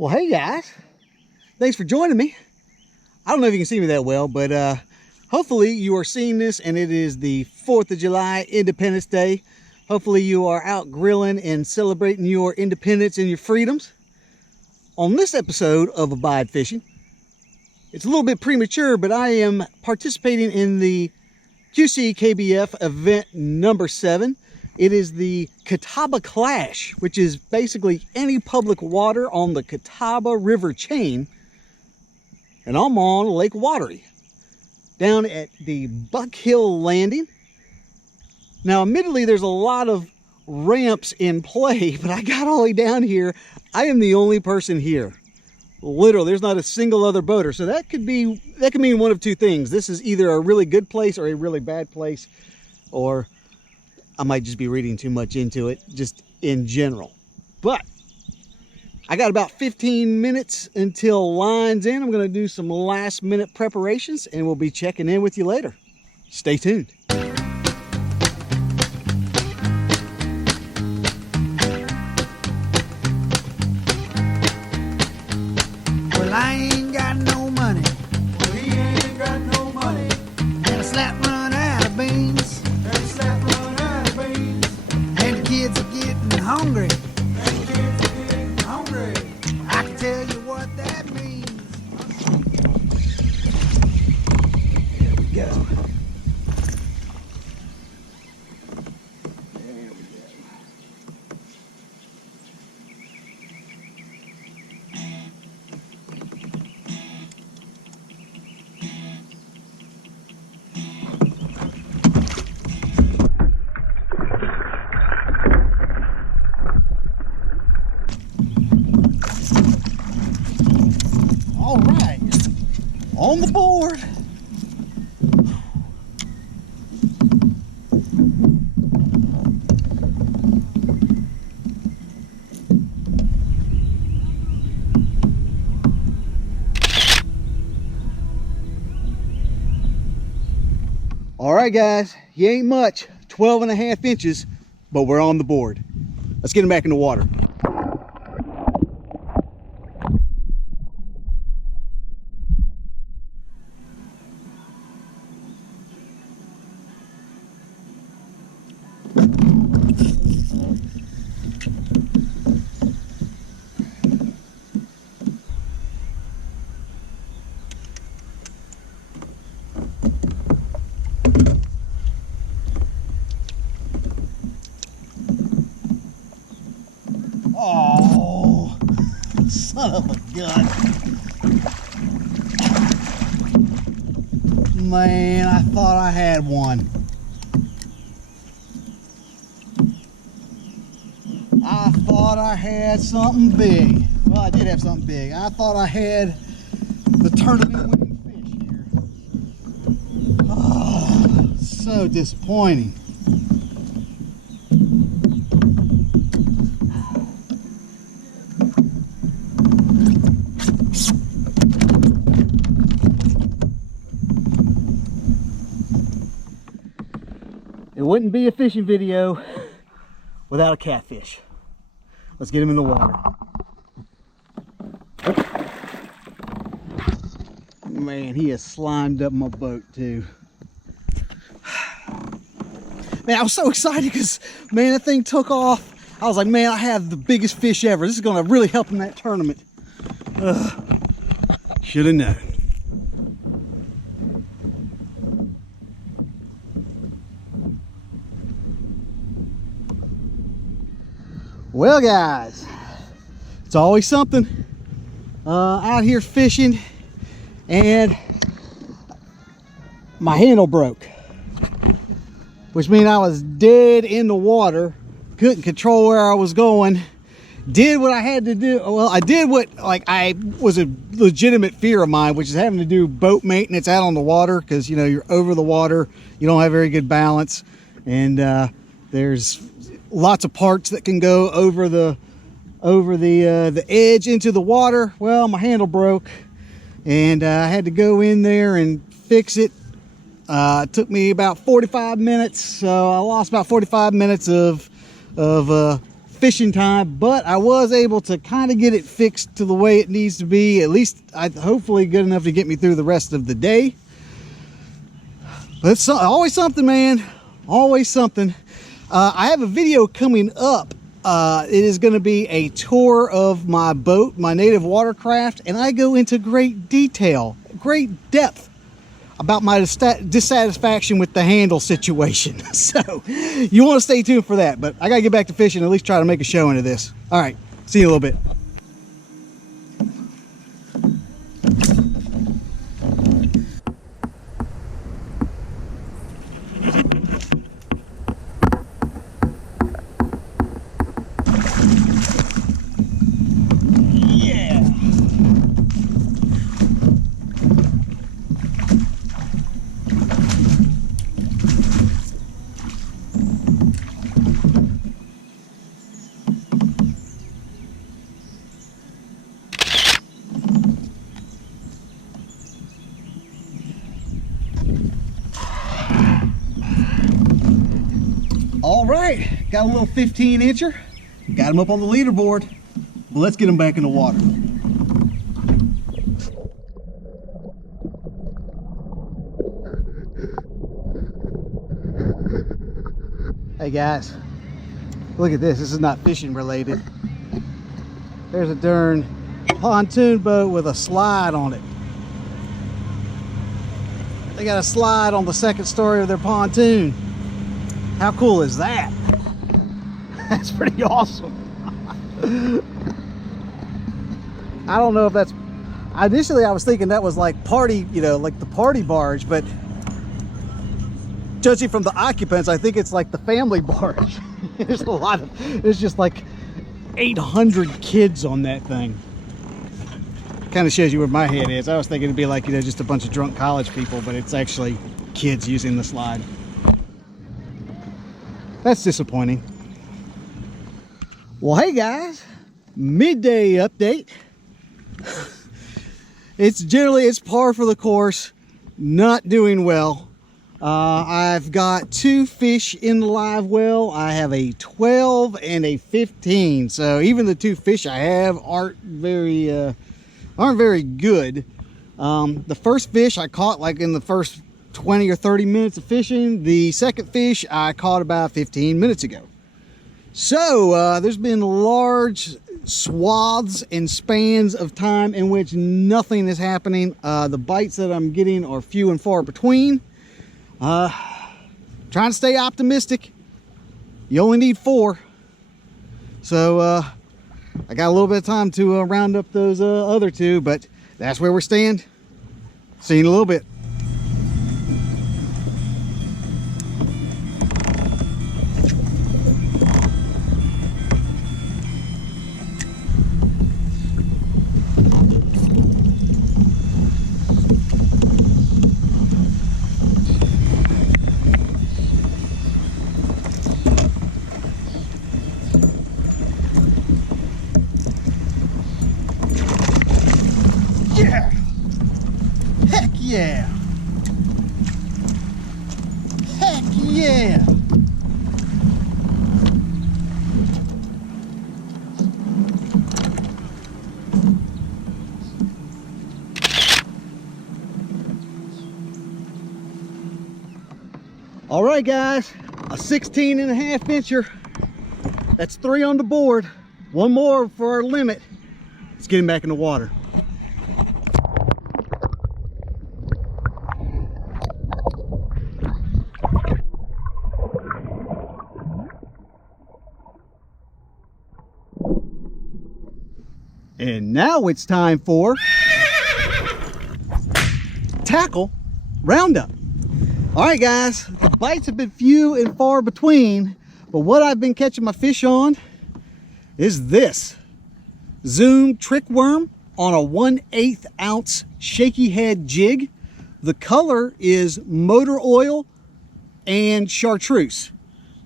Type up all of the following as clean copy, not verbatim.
Well, hey guys, thanks for joining me. I don't know if you can see me that well, but hopefully you are seeing this and it is the 4th of July, Independence Day. Hopefully you are out grilling and celebrating your independence and your freedoms. On this episode of Abide Fishing, it's a little bit premature, but I am participating in the QCKBF event number 7. It is the Catawba Clash, which is basically any public water on the Catawba River chain. And I'm on Lake Wateree, down at the Buck Hill Landing. Now, admittedly, there's a lot of ramps in play, but I got all the way down here. I am the only person here. Literally, there's not a single other boater. So that could mean one of two things. This is either a really good place or a really bad place, or I might just be reading too much into it, just in general. But I got about 15 minutes until line's in. I'm going to do some last minute preparations and we'll be checking in with you later. Stay tuned. Well, I ain't got no money. Well, he ain't got no money. And a slap run out of beans. And the kids are getting hungry. I can tell you what that means. There we go. All right, on the board. All right, guys, he ain't much, 12.5 inches, but we're on the board. Let's get him back in the water. Oh, son of a gun. Man, I thought I had one. I thought I had something big. Well, I did have something big. I thought I had the tournament winning fish here. Oh, so disappointing. It wouldn't be a fishing video without a catfish. Let's get him in the water. Man, he has slimed up my boat too. Man, I was so excited because, man, that thing took off. I was like, man, I have the biggest fish ever. This is going to really help in that tournament. Should have known. Well, guys, it's always something out here fishing, and my handle broke, which means I was dead in the water, couldn't control where I was going, did what I had to do. Well, I did what I was a legitimate fear of mine, which is having to do boat maintenance out on the water, because you're over the water, you don't have very good balance, and there's lots of parts that can go over the edge into the water. Well, my handle broke and I had to go in there and fix it. It took me about 45 minutes, so I lost about 45 minutes of fishing time, but I was able to kind of get it fixed to the way it needs to be, at least hopefully good enough to get me through the rest of the day. But it's always something, man, always something. I have a video coming up. It is going to be a tour of my boat, my native watercraft, and I go into great detail, great depth about my dissatisfaction with the handle situation. So you want to stay tuned for that, but I got to get back to fishing and at least try to make a show into this. All right, see you in a little bit. All right, got a little 15-incher, got him up on the leaderboard. Well, let's get him back in the water. Hey guys, look at this. This is not fishing related. There's a darn pontoon boat with a slide on it. They got a slide on the second story of their pontoon. How cool is that? That's pretty awesome. I don't know if that's, initially I was thinking that was like party, you know, like the party barge, but judging from the occupants, I think it's like the family barge. There's a lot of, there's just like 800 kids on that thing. Kind of shows you where my head is. I was thinking it'd be like, you know, just a bunch of drunk college people, but it's actually kids using the slide. That's disappointing. Well, hey guys, midday update. It's par for the course, not doing well. I've got 2 fish in the live well. I have a 12 and a 15. So even the 2 fish I have aren't very good. The first fish I caught like in the first 20 or 30 minutes of fishing. The second fish I caught about 15 minutes ago. So there's been large swaths and spans of time in which nothing is happening. The bites that I'm getting are few and far between. Trying to stay optimistic. You only need 4. So I got a little bit of time to round up those other 2, but that's where we stand. See you in a little bit. Yeah! Heck yeah! Heck yeah! All right, guys, a 16.5 incher. That's 3 on the board. 1 more for our limit. Let's get him back in the water. And now it's time for tackle roundup. All right, guys, the bites have been few and far between, but what I've been catching my fish on is this Zoom trick worm on a 1/8 ounce shaky head jig. The color is motor oil and chartreuse.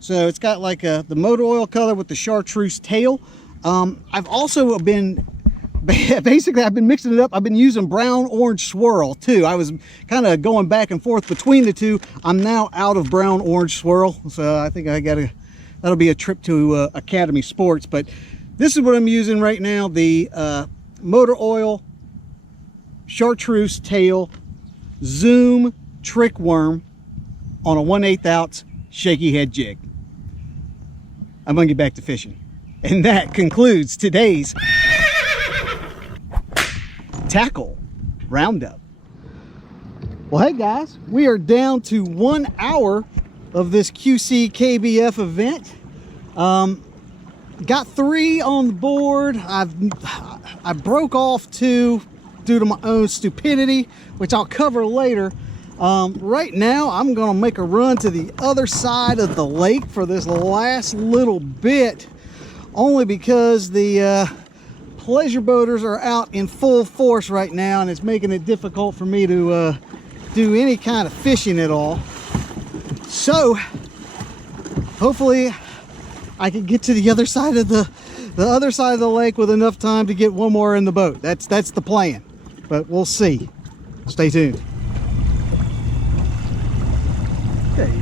So it's got like the motor oil color with the chartreuse tail. I've also been basically I've been mixing it up. I've been using brown orange swirl too. I was kind of going back and forth between the two. I'm now out of brown orange swirl, so I think I gotta that'll be a trip to Academy Sports. But this is what I'm using right now, the motor oil Chartreuse tail zoom trick worm on a 1/8 ounce shaky head jig. I'm gonna get back to fishing. And that concludes today's tackle roundup. Well, hey guys, we are down to 1 hour of this QCKBF event. Got 3 on the board. I broke off 2 due to my own stupidity, which I'll cover later. Right now, I'm gonna make a run to the other side of the lake for this last little bit, only because the pleasure boaters are out in full force right now, and it's making it difficult for me to do any kind of fishing at all. So hopefully I can get to the other side of the other side of the lake with enough time to get one more in the boat. That's the plan, but we'll see. Stay tuned. Okay.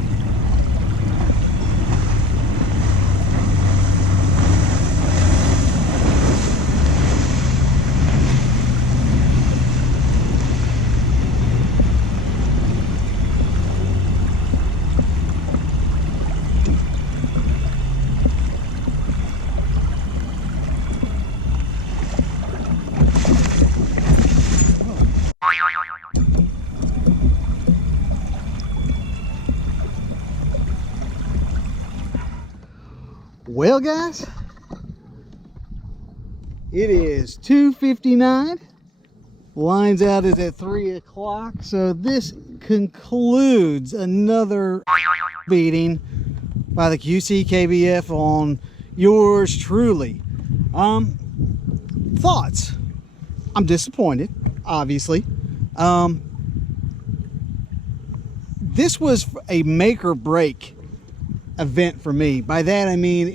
Well guys, it is 2:59. Lines out is at 3 o'clock. So this concludes another beating by the QCKBF on yours truly. Thoughts? I'm disappointed, obviously. This was a make or break event for me. By that I mean,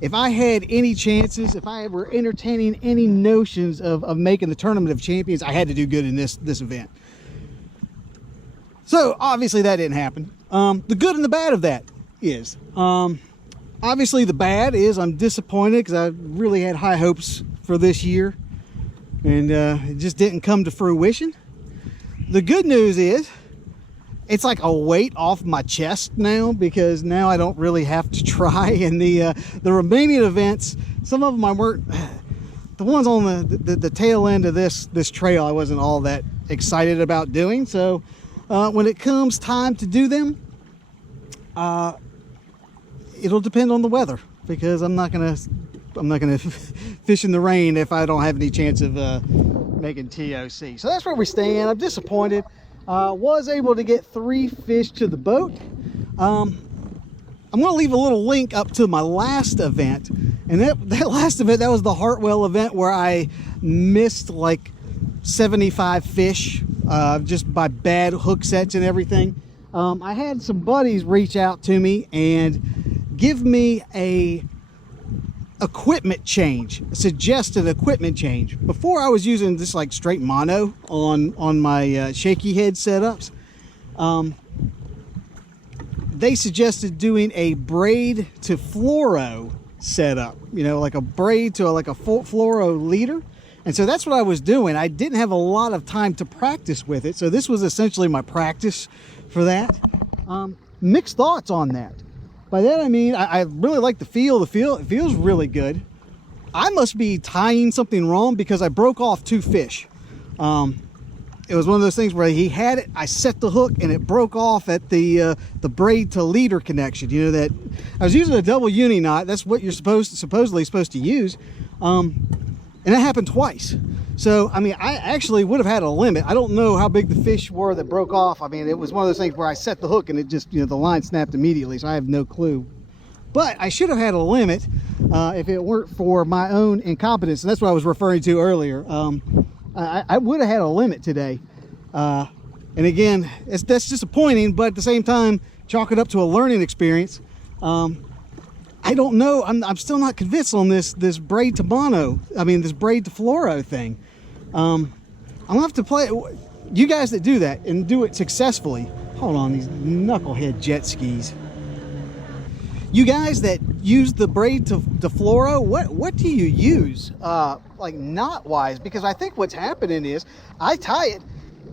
if I had any chances, if I were entertaining any notions of making the Tournament of Champions, I had to do good in this event. So obviously that didn't happen. The good and the bad of that is, obviously the bad is I'm disappointed because I really had high hopes for this year, and it just didn't come to fruition. The good news is it's like a weight off my chest now, because now I don't really have to try. And the remaining events, some of them weren't, the ones on the tail end of this trail, I wasn't all that excited about doing. So when it comes time to do them, it'll depend on the weather, because I'm not gonna fish in the rain if I don't have any chance of making TOC. So that's where we stand. I'm disappointed. Was able to get 3 fish to the boat. I'm going to leave a little link up to my last event, and that last event, that was the Hartwell event, where I missed like 75 fish just by bad hook sets and everything. I had some buddies reach out to me and give me a equipment change, a suggested equipment change. Before, I was using this like straight mono on my shaky head setups. They suggested doing a braid to fluoro setup, you know, like a braid to like a fluoro leader. And so that's what I was doing. I didn't have a lot of time to practice with it, so this was essentially my practice for that. Mixed thoughts on that. By that I mean, I really like the feel. It feels really good. I must be tying something wrong, because I broke off 2 fish. It was one of those things where he had it, I set the hook, and it broke off at the braid to leader connection. You know, that I was using a double uni knot. That's what you're supposedly supposed to use. And that happened twice. So, I mean, I actually would have had a limit. I don't know how big the fish were that broke off. I mean, it was one of those things where I set the hook and it just, you know, the line snapped immediately, so I have no clue. But I should have had a limit if it weren't for my own incompetence. And that's what I was referring to earlier. I would have had a limit today. And again, that's disappointing, but at the same time, chalk it up to a learning experience. I don't know. I'm still not convinced on this braid to mono. I mean, this braid to fluoro thing. I'm gonna have to play it. You guys that do that and do it successfully. Hold on, these knucklehead jet skis. You guys that use the braid to fluoro, what do you use? Like knot wise, because I think what's happening is I tie it,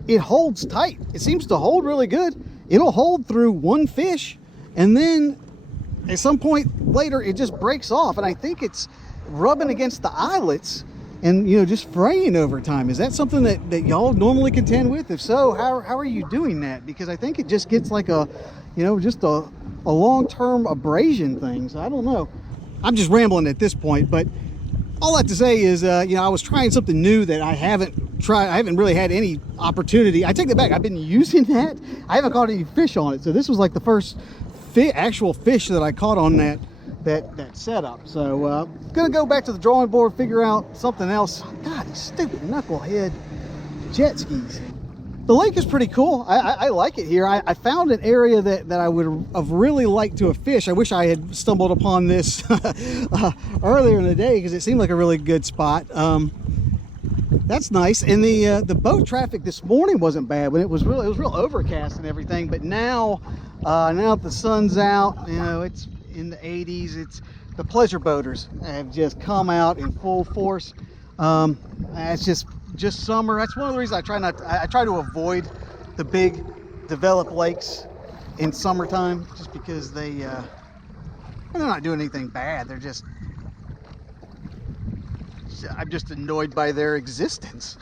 it holds tight. It seems to hold really good. It'll hold through one fish, and then at some point later it just breaks off, and I think it's rubbing against the eyelets and, you know, just fraying over time. Is that something that y'all normally contend with? If so, how are you doing that? Because I think it just gets like a, you know, just a long-term abrasion thing. So I don't know. I'm just rambling at this point, but all that to say is, you know, I was trying something new that I haven't tried. I haven't really had any opportunity. I take that back. I've been using that. I haven't caught any fish on it. So this was like the first actual fish that I caught on that setup. So gonna go back to the drawing board, figure out something else. God, these stupid knucklehead jet skis. The lake is pretty cool. I like it here. I found an area that I would have really liked to have fished. I wish I had stumbled upon this earlier in the day, because it seemed like a really good spot. That's nice. And the boat traffic this morning wasn't bad when it was real overcast and everything. But now that the sun's out, you know, it's in the 80s. It's the pleasure boaters have just come out in full force. It's just summer. That's one of the reasons I try to avoid the big developed lakes in summertime, just because they're not doing anything bad. I'm just annoyed by their existence.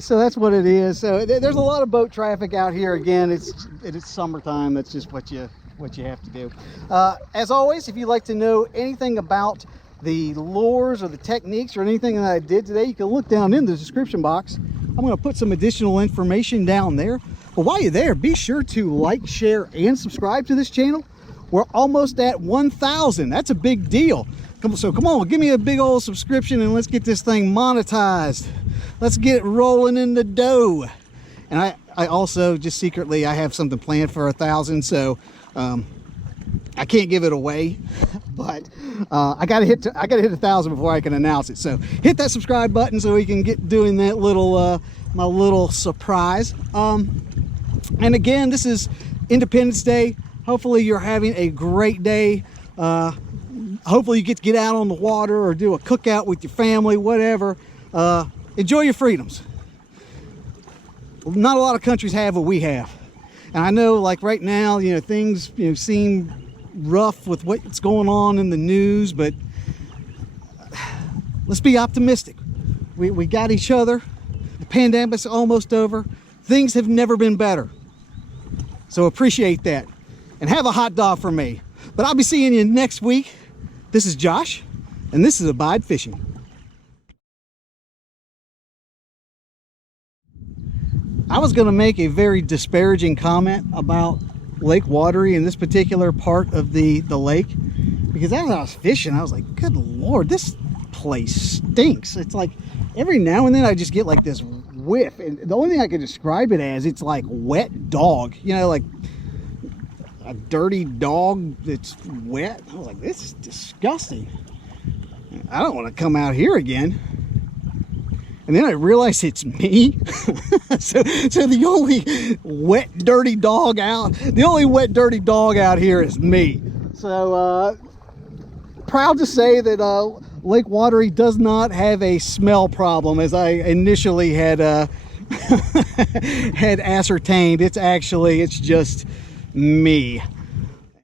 So that's what it is. So there's a lot of boat traffic out here. Again, it's summertime. That's just what you have to do. As always, if you'd like to know anything about the lures or the techniques or anything that I did today, you can look down in the description box. I'm going to put some additional information down there. But while you're there, be sure to like, share, and subscribe to this channel. We're almost at 1,000. That's a big deal. So come on, give me a big old subscription and let's get this thing monetized. Let's get it rolling in the dough. And I also, just secretly, I have something planned for 1,000. So I can't give it away, but I gotta hit 1,000 before I can announce it. So hit that subscribe button so we can get doing that little my little surprise. And again, this is Independence Day. Hopefully you're having a great day. Hopefully you get to get out on the water or do a cookout with your family, whatever. Enjoy your freedoms. Not a lot of countries have what we have. And I know, like right now, you know, things, you know, seem rough with what's going on in the news, but let's be optimistic. We got each other. The pandemic's almost over. Things have never been better. So appreciate that. And have a hot dog for me. But I'll be seeing you next week. This is Josh, and this is Abide Fishing. I was going to make a very disparaging comment about Lake Wateree in this particular part of the lake, because as I was fishing, I was like, good Lord, this place stinks. It's like every now and then I just get like this whiff, and the only thing I can describe it as, it's like wet dog, you know, like a dirty dog that's wet. I was like, this is disgusting. I don't want to come out here again. And then I realized it's me. so the only wet, dirty dog out here is me. So proud to say that Lake Wateree does not have a smell problem, as I initially had had ascertained. It's just me.